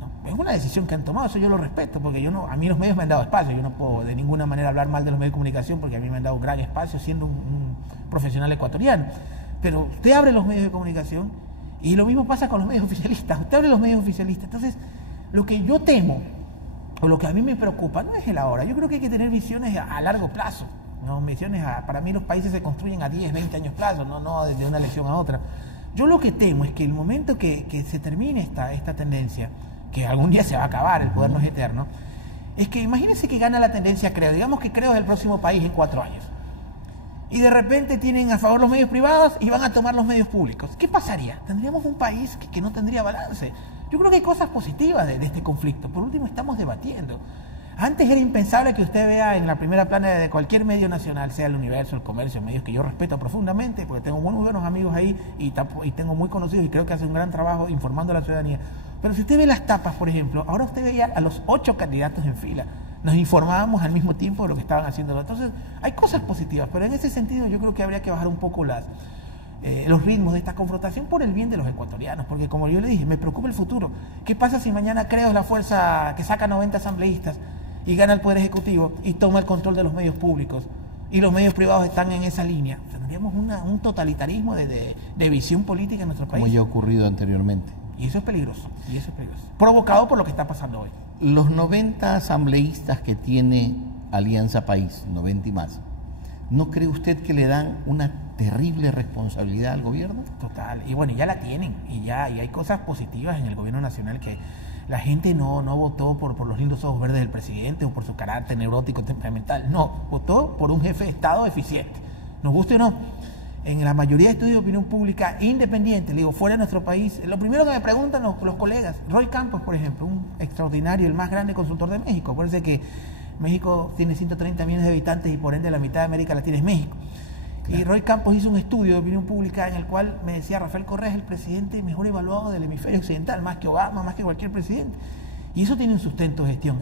¿no? Es una decisión que han tomado, eso yo lo respeto, porque a mí los medios me han dado espacio, yo no puedo de ninguna manera hablar mal de los medios de comunicación porque a mí me han dado un gran espacio siendo un profesional ecuatoriano. Pero usted abre los medios de comunicación y lo mismo pasa con los medios oficialistas. Usted abre los medios oficialistas. Entonces, lo que yo temo o lo que a mí me preocupa no es el ahora. Yo creo que hay que tener visiones a largo plazo. No, para mí los países se construyen a 10, 20 años plazo, no de una elección a otra. Yo lo que temo es que el momento que se termine esta tendencia, que algún día se va a acabar, el poder no es eterno, es que imagínense que gana la tendencia Creo, digamos que Creo es el próximo país en 4 años. Y de repente tienen a favor los medios privados y van a tomar los medios públicos. ¿Qué pasaría? Tendríamos un país que no tendría balance. Yo creo que hay cosas positivas de este conflicto. Por último, estamos debatiendo. Antes era impensable que usted vea en la primera plana de cualquier medio nacional, sea El Universo, El Comercio, medios que yo respeto profundamente, porque tengo muy buenos amigos ahí y tengo muy conocidos y creo que hacen un gran trabajo informando a la ciudadanía. Pero si usted ve las tapas, por ejemplo, ahora usted veía a los 8 candidatos en fila. Nos informábamos al mismo tiempo de lo que estaban haciendo. Entonces, hay cosas positivas, pero en ese sentido yo creo que habría que bajar un poco los ritmos de esta confrontación por el bien de los ecuatorianos, porque como yo le dije, me preocupa el futuro. ¿Qué pasa si mañana Creo es la fuerza que saca 90 asambleístas y gana el Poder Ejecutivo y toma el control de los medios públicos y los medios privados están en esa línea? Tendríamos un totalitarismo de visión política en nuestro país. Como ya ha ocurrido anteriormente. Y eso es peligroso, provocado por lo que está pasando hoy. Los 90 asambleístas que tiene Alianza País, 90 y más, ¿no cree usted que le dan una terrible responsabilidad al gobierno? Total, y bueno, ya la tienen, y hay cosas positivas en el gobierno nacional, que la gente no votó por los lindos ojos verdes del presidente o por su carácter neurótico temperamental, no, votó por un jefe de Estado eficiente, nos guste o no. en la mayoría de estudios de opinión pública independientes, le digo, fuera de nuestro país, lo primero que me preguntan los colegas, Roy Campos, por ejemplo, un extraordinario, el más grande consultor de México, acuérdense que México tiene 130 millones de habitantes y por ende la mitad de América Latina es México. Claro. Y Roy Campos hizo un estudio de opinión pública en el cual me decía, Rafael Correa es el presidente mejor evaluado del hemisferio occidental, más que Obama, más que cualquier presidente. Y eso tiene un sustento de gestión.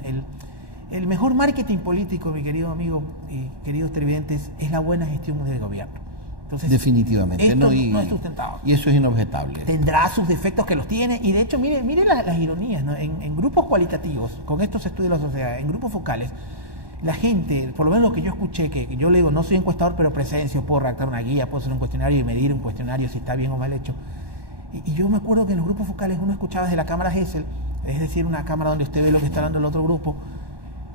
El mejor marketing político, mi querido amigo y queridos televidentes, es la buena gestión del gobierno. Entonces, definitivamente, esto no es sustentado. Y eso es inobjetable. Tendrá sus defectos que los tiene, y de hecho, mire las ironías, ¿no? En grupos cualitativos, con estos estudios de la sociedad, en grupos focales, la gente, por lo menos lo que yo escuché, que yo le digo, no soy encuestador, pero presencio, puedo redactar una guía, puedo hacer un cuestionario y medir un cuestionario si está bien o mal hecho. Y yo me acuerdo que en los grupos focales uno escuchaba desde la cámara Gesell, es decir, una cámara donde usted ve lo que está dando el otro grupo,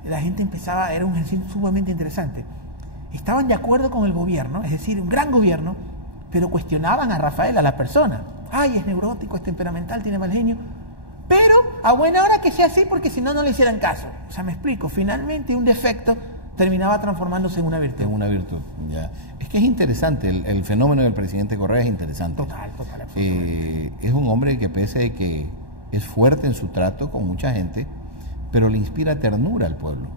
la gente empezaba, era un ejercicio sumamente interesante. Estaban de acuerdo con el gobierno, es decir, un gran gobierno, pero cuestionaban a Rafael, a la persona. Ay, es neurótico, es temperamental, tiene mal genio. Pero a buena hora que sea así, porque si no, no le hicieran caso. O sea, me explico, finalmente un defecto terminaba transformándose en una virtud. En una virtud, ya. Es que es interesante, el fenómeno del presidente Correa es interesante. Total, es un hombre que pese a que es fuerte en su trato con mucha gente, pero le inspira ternura al pueblo.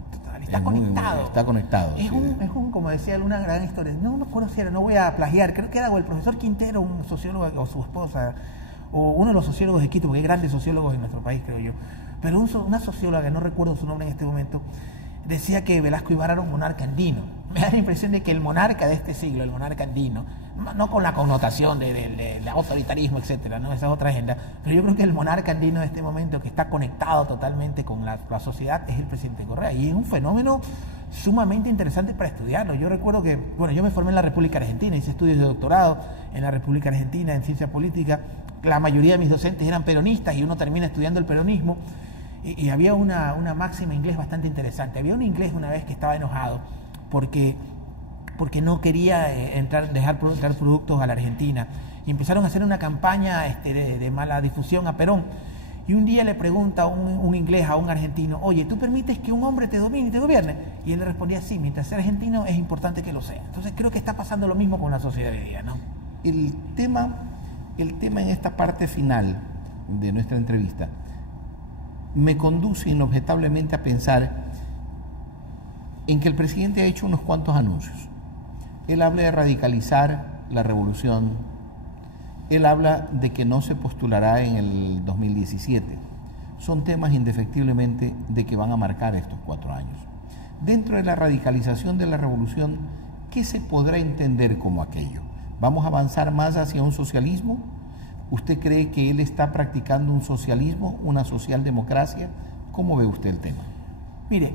Está conectado. Está conectado. Es un, como decía una gran historia, no recuerdo si era, no voy a plagiar, creo que era o el profesor Quintero, un sociólogo, o su esposa, o uno de los sociólogos de Quito, porque hay grandes sociólogos en nuestro país, creo yo. Pero una socióloga, no recuerdo su nombre en este momento, decía que Velasco Ibarra era un monarca andino. Me da la impresión de que el monarca de este siglo, el monarca andino, no con la connotación de autoritarismo, etcétera, ¿no? Esa es otra agenda, pero yo creo que el monarca andino de este momento, que está conectado totalmente con la sociedad, es el presidente Correa, y es un fenómeno sumamente interesante para estudiarlo. Yo recuerdo que, bueno, yo me formé en la República Argentina, hice estudios de doctorado en la República Argentina en ciencia política, la mayoría de mis docentes eran peronistas y uno termina estudiando el peronismo, y había una máxima inglés bastante interesante. Había un inglés una vez que estaba enojado porque no quería dejar entrar productos a la Argentina, y empezaron a hacer una campaña de mala difusión a Perón, y un día le pregunta un inglés a un argentino, oye, ¿tú permites que un hombre te domine y te gobierne? Y él le respondía, sí, mientras sea argentino es importante que lo sea. Entonces creo que está pasando lo mismo con la sociedad de hoy día, ¿no? El tema en esta parte final de nuestra entrevista me conduce inobjetablemente a pensar en que el presidente ha hecho unos cuantos anuncios. Él habla de radicalizar la revolución, él habla de que no se postulará en el 2017. Son temas indefectiblemente de que van a marcar estos 4 años. Dentro de la radicalización de la revolución, ¿qué se podrá entender como aquello? ¿Vamos a avanzar más hacia un socialismo? ¿Usted cree que él está practicando un socialismo, una socialdemocracia? ¿Cómo ve usted el tema? Mire,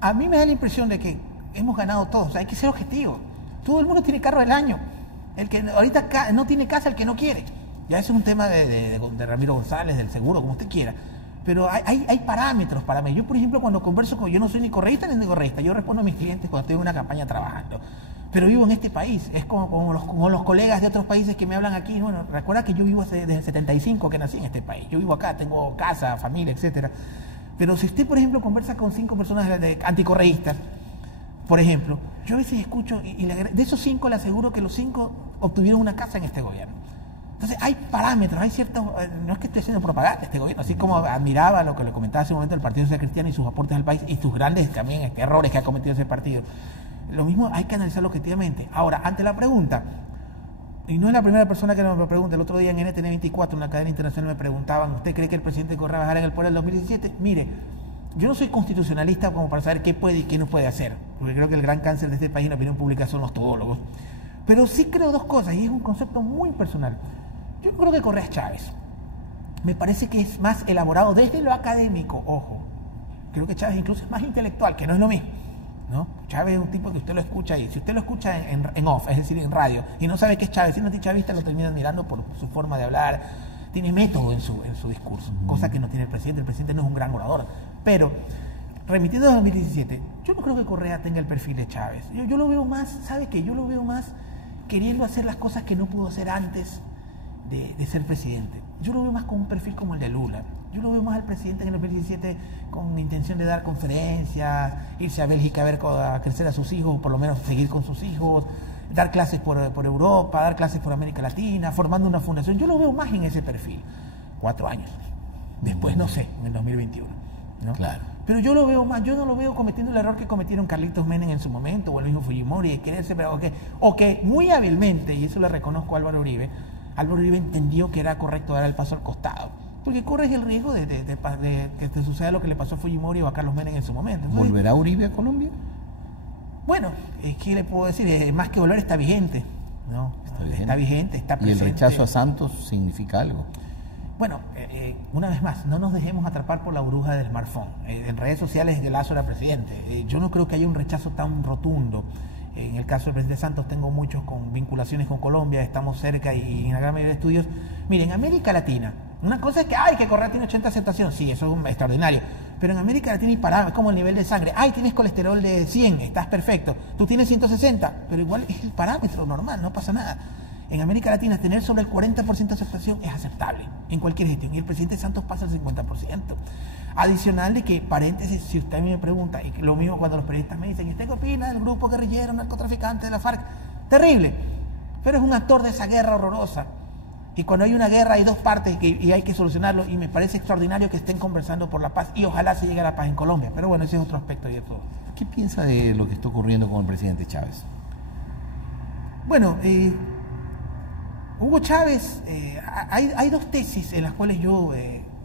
a mí me da la impresión de que hemos ganado todos, o sea, hay que ser objetivo. Todo el mundo tiene carro del año. El que ahorita no tiene casa, el que no quiere. Ya eso es un tema de Ramiro González, del seguro, como usted quiera. Pero hay parámetros para mí. Yo, por ejemplo, cuando converso yo no soy ni correísta ni correísta. Yo respondo a mis clientes cuando estoy en una campaña trabajando. Pero vivo en este país. Es como los colegas de otros países que me hablan aquí. Bueno, recuerda que yo vivo desde el 75 que nací en este país. Yo vivo acá, tengo casa, familia, etcétera. Pero si usted, por ejemplo, conversa con 5 personas anticorreístas, por ejemplo, yo a veces escucho, y de esos 5 le aseguro que los 5 obtuvieron una casa en este gobierno. Entonces hay parámetros, hay ciertos, no es que esté haciendo propaganda este gobierno, así como admiraba lo que le comentaba hace un momento el Partido Social Cristiano y sus aportes al país y sus grandes también errores que ha cometido ese partido. Lo mismo hay que analizarlo objetivamente. Ahora, ante la pregunta, y no es la primera persona que me pregunta, el otro día en NTN24, una cadena internacional, me preguntaban, ¿usted cree que el presidente Correa va a dejar en el poder en el 2017? Mire, yo no soy constitucionalista como para saber qué puede y qué no puede hacer, porque creo que el gran cáncer de este país en la opinión pública son los todólogos. Pero sí creo 2 cosas, y es un concepto muy personal. Yo creo que Correa es Chávez. Me parece que es más elaborado desde lo académico, ojo. Creo que Chávez incluso es más intelectual, que no es lo mismo, ¿no? Chávez es un tipo que usted lo escucha, y si usted lo escucha en off, es decir, en radio, y no sabe qué es Chávez, si no es chavista, lo termina mirando por su forma de hablar. Tiene método en su discurso, cosa que no tiene el presidente. El presidente no es un gran orador. Pero, remitiendo a 2017, yo no creo que Correa tenga el perfil de Chávez. Yo lo veo más, ¿sabe qué? Yo lo veo más queriendo hacer las cosas que no pudo hacer antes de ser presidente. Yo lo veo más con un perfil como el de Lula. Yo lo veo más al presidente en el 2017 con intención de dar conferencias, irse a Bélgica a ver a crecer a sus hijos, por lo menos seguir con sus hijos, dar clases por Europa, dar clases por América Latina, formando una fundación. Yo lo veo más en ese perfil. 4 años. Después, no sé, en el 2021. ¿no? Claro. Pero yo lo veo más, yo no lo veo cometiendo el error que cometieron Carlitos Menem en su momento, o el mismo Fujimori, de quererse, o que muy hábilmente, y eso le reconozco a Álvaro Uribe entendió que era correcto dar el paso al costado. Porque corres el riesgo de que te suceda lo que le pasó a Fujimori o a Carlos Menem en su momento. Entonces, ¿volverá Uribe a Colombia? Bueno, ¿qué le puedo decir? Más que volver, está vigente. ¿no? Está vigente, está presente. ¿Y el rechazo a Santos significa algo? Bueno, una vez más, no nos dejemos atrapar por la burbuja del smartphone. En redes sociales Lazo era presidente. Yo no creo que haya un rechazo tan rotundo. En el caso del presidente Santos tengo muchos con vinculaciones con Colombia, estamos cerca y en la gran mayoría de estudios. Miren, en América Latina, una cosa es que Correa tiene 80 aceptación, sí, eso es extraordinario. Pero en América Latina hay parámetros, como el nivel de sangre. Tienes colesterol de 100, estás perfecto. Tú tienes 160, pero igual es el parámetro normal, no pasa nada. En América Latina tener sobre el 40% de aceptación es aceptable en cualquier gestión. Y el presidente Santos pasa el 50%. Adicional de que, paréntesis, si usted a mí me pregunta, y lo mismo cuando los periodistas me dicen, ¿y usted qué opina del grupo guerrillero, narcotraficante de la FARC? Terrible, pero es un actor de esa guerra horrorosa. Y cuando hay una guerra hay dos partes y hay que solucionarlo, y me parece extraordinario que estén conversando por la paz, y ojalá se llegue a la paz en Colombia. Pero bueno, ese es otro aspecto de todo. ¿Qué piensa de lo que está ocurriendo con el presidente Chávez? Bueno, Hugo Chávez, hay dos tesis en las cuales yo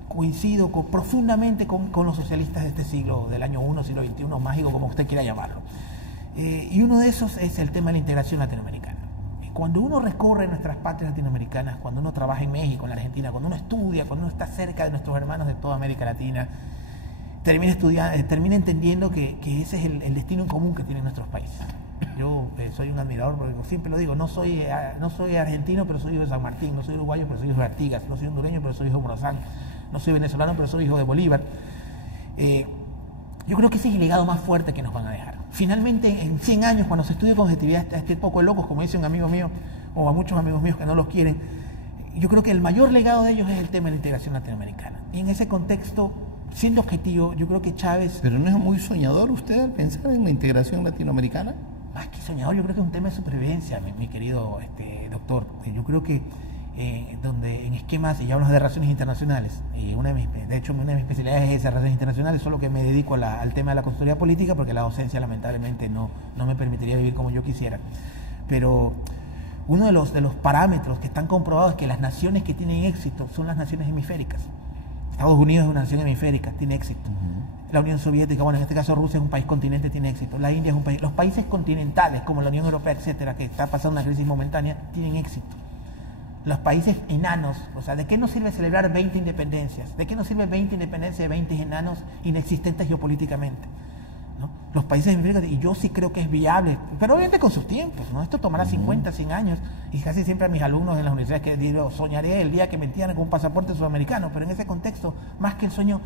coincido profundamente con los socialistas de este siglo, del año 1, siglo XXI, mágico, como usted quiera llamarlo. Y uno de esos es el tema de la integración latinoamericana. Cuando uno recorre nuestras patrias latinoamericanas, cuando uno trabaja en México, en la Argentina, cuando uno estudia, cuando uno está cerca de nuestros hermanos de toda América Latina, termina entendiendo que ese es el destino en común que tienen nuestros países. Yo soy un admirador, porque siempre lo digo, no soy argentino, pero soy hijo de San Martín, no soy uruguayo, pero soy hijo de Artigas, no soy hondureño, pero soy hijo de Morazán, no soy venezolano, pero soy hijo de Bolívar. Yo creo que ese es el legado más fuerte que nos van a dejar. Finalmente, en 100 años, cuando se estudie con objetividad a este poco de locos, como dice un amigo mío, o a muchos amigos míos que no los quieren, yo creo que el mayor legado de ellos es el tema de la integración latinoamericana. Y en ese contexto, siendo objetivo, yo creo que Chávez... ¿Pero no es muy soñador usted al pensar en la integración latinoamericana? Más que soñador, yo creo que es un tema de supervivencia, mi querido doctor. Yo creo que donde en esquemas, y ya hablamos de relaciones internacionales, y una de mis especialidades es esas relaciones internacionales, solo que me dedico al tema de la consultoría política, porque la docencia lamentablemente no me permitiría vivir como yo quisiera. Pero uno de los parámetros que están comprobados es que las naciones que tienen éxito son las naciones hemisféricas. Estados Unidos es una nación hemisférica, tiene éxito. La Unión Soviética, bueno, en este caso Rusia es un país continente, tiene éxito. La India es un país. Los países continentales, como la Unión Europea, etcétera, que está pasando una crisis momentánea, tienen éxito. Los países enanos, o sea, ¿de qué nos sirve celebrar 20 independencias? ¿De qué nos sirve 20 independencias de 20 enanos inexistentes geopolíticamente? ¿No? Los países hemisféricos, y yo sí creo que es viable, pero obviamente con sus tiempos, ¿no? Esto tomará 50, 100 años, y casi siempre a mis alumnos en las universidades que digo, soñaré el día que me entiendan con un pasaporte sudamericano, pero en ese contexto, más que el sueño,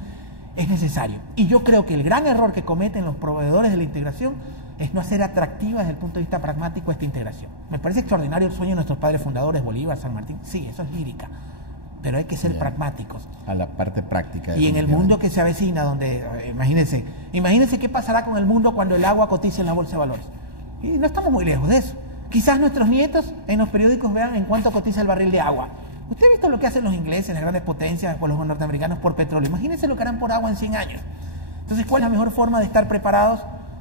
es necesario. Y yo creo que el gran error que cometen los proveedores de la integración es no hacer atractiva desde el punto de vista pragmático esta integración. Me parece extraordinario el sueño de nuestros padres fundadores, Bolívar, San Martín, sí, eso es lírica, pero hay que ser pragmáticos. A la parte práctica. Y en el mundo que se avecina, donde, imagínense qué pasará con el mundo cuando el agua cotiza en la bolsa de valores. Y no estamos muy lejos de eso. Quizás nuestros nietos en los periódicos vean en cuánto cotiza el barril de agua. Usted ha visto lo que hacen los ingleses, las grandes potencias, por los norteamericanos por petróleo. Imagínense lo que harán por agua en 100 años. Entonces, ¿cuál es la mejor forma de estar preparados?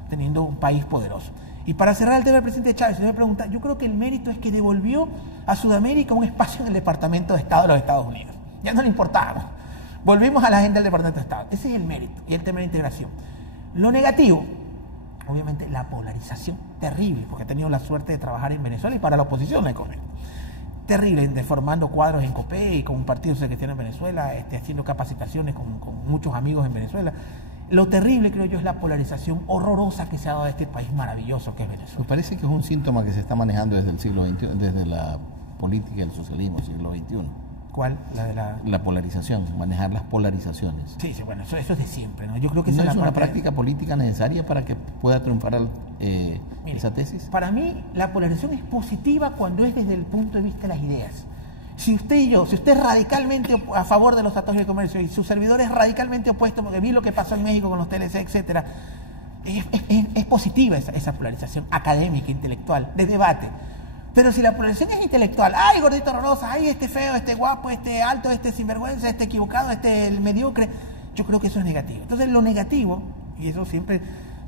Teniendo un país poderoso. Y para cerrar el tema del presidente Chávez, si me pregunta, yo creo que el mérito es que devolvió a Sudamérica un espacio en el Departamento de Estado de los Estados Unidos. Ya no le importaba. Volvimos a la agenda del Departamento de Estado. Ese es el mérito y el tema de integración. Lo negativo, obviamente, la polarización terrible, porque he tenido la suerte de trabajar en Venezuela y para la oposición la económica. Terrible, formando cuadros en COPE y con un partido cristiano en Venezuela, haciendo capacitaciones con muchos amigos en Venezuela. Lo terrible, creo yo, es la polarización horrorosa que se ha dado a este país maravilloso que es Venezuela. Me parece que es un síntoma que se está manejando desde el siglo XXI, desde la política del socialismo, siglo XXI. ¿Cuál? La polarización, manejar las polarizaciones. Sí, bueno, eso es de siempre, ¿no? Yo creo que ¿No es una práctica política necesaria para que pueda triunfar esa tesis? Para mí, la polarización es positiva cuando es desde el punto de vista de las ideas. Si usted es radicalmente a favor de los tratados de comercio y su servidor es radicalmente opuesto, porque vi lo que pasó en México con los TLC, etcétera, es positiva esa polarización académica, intelectual, de debate. Pero si la polarización es intelectual, ¡ay, gordito horrorosa! ¡Ay, este feo, este guapo, este alto, este sinvergüenza, este equivocado, este el mediocre! Yo creo que eso es negativo. Entonces, lo negativo, y eso siempre,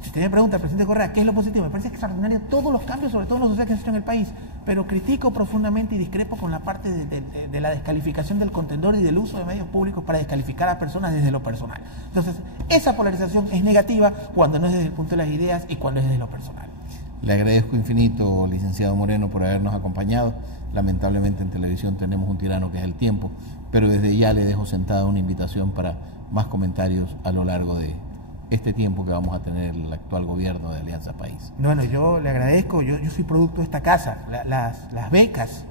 si usted me pregunta al presidente Correa, ¿qué es lo positivo? Me parece extraordinario todos los cambios, sobre todo en los sociales que se han hecho en el país, pero critico profundamente y discrepo con la parte de la descalificación del contendor y del uso de medios públicos para descalificar a personas desde lo personal. Entonces, esa polarización es negativa cuando no es desde el punto de las ideas y cuando es desde lo personal. Le agradezco infinito, licenciado Moreno, por habernos acompañado. Lamentablemente en televisión tenemos un tirano que es el tiempo, pero desde ya le dejo sentada una invitación para más comentarios a lo largo de este tiempo que vamos a tener el actual gobierno de Alianza País. Bueno, yo le agradezco, yo soy producto de esta casa. Las becas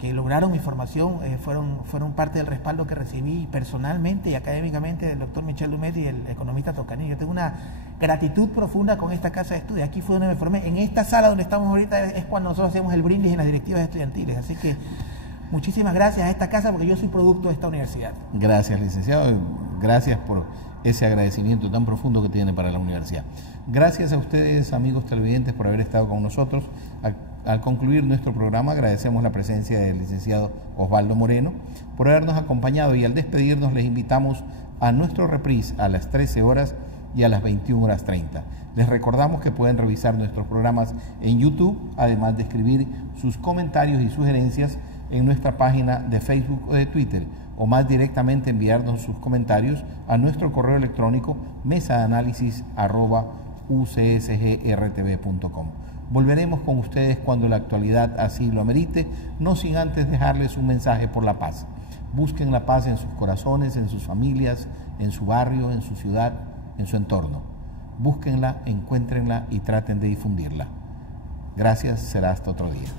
que lograron mi formación fueron parte del respaldo que recibí personalmente y académicamente del doctor Michel Lumet y el economista Toscanini. Yo tengo una gratitud profunda con esta casa de estudio. Aquí fue donde me formé. En esta sala donde estamos ahorita es cuando nosotros hacemos el brindis en las directivas estudiantiles. Así que muchísimas gracias a esta casa porque yo soy producto de esta universidad. Gracias, licenciado. Gracias por ese agradecimiento tan profundo que tiene para la universidad. Gracias a ustedes, amigos televidentes, por haber estado con nosotros. Al concluir nuestro programa, agradecemos la presencia del licenciado Osvaldo Moreno por habernos acompañado, y al despedirnos les invitamos a nuestro reprise a las 13 horas y a las 21:30. Les recordamos que pueden revisar nuestros programas en YouTube, además de escribir sus comentarios y sugerencias en nuestra página de Facebook o de Twitter, o más directamente enviarnos sus comentarios a nuestro correo electrónico mesaanalysis@ucsgrtv.com. Volveremos con ustedes cuando la actualidad así lo amerite, no sin antes dejarles un mensaje por la paz. Busquen la paz en sus corazones, en sus familias, en su barrio, en su ciudad, en su entorno. Búsquenla, encuéntrenla y traten de difundirla. Gracias, será hasta otro día.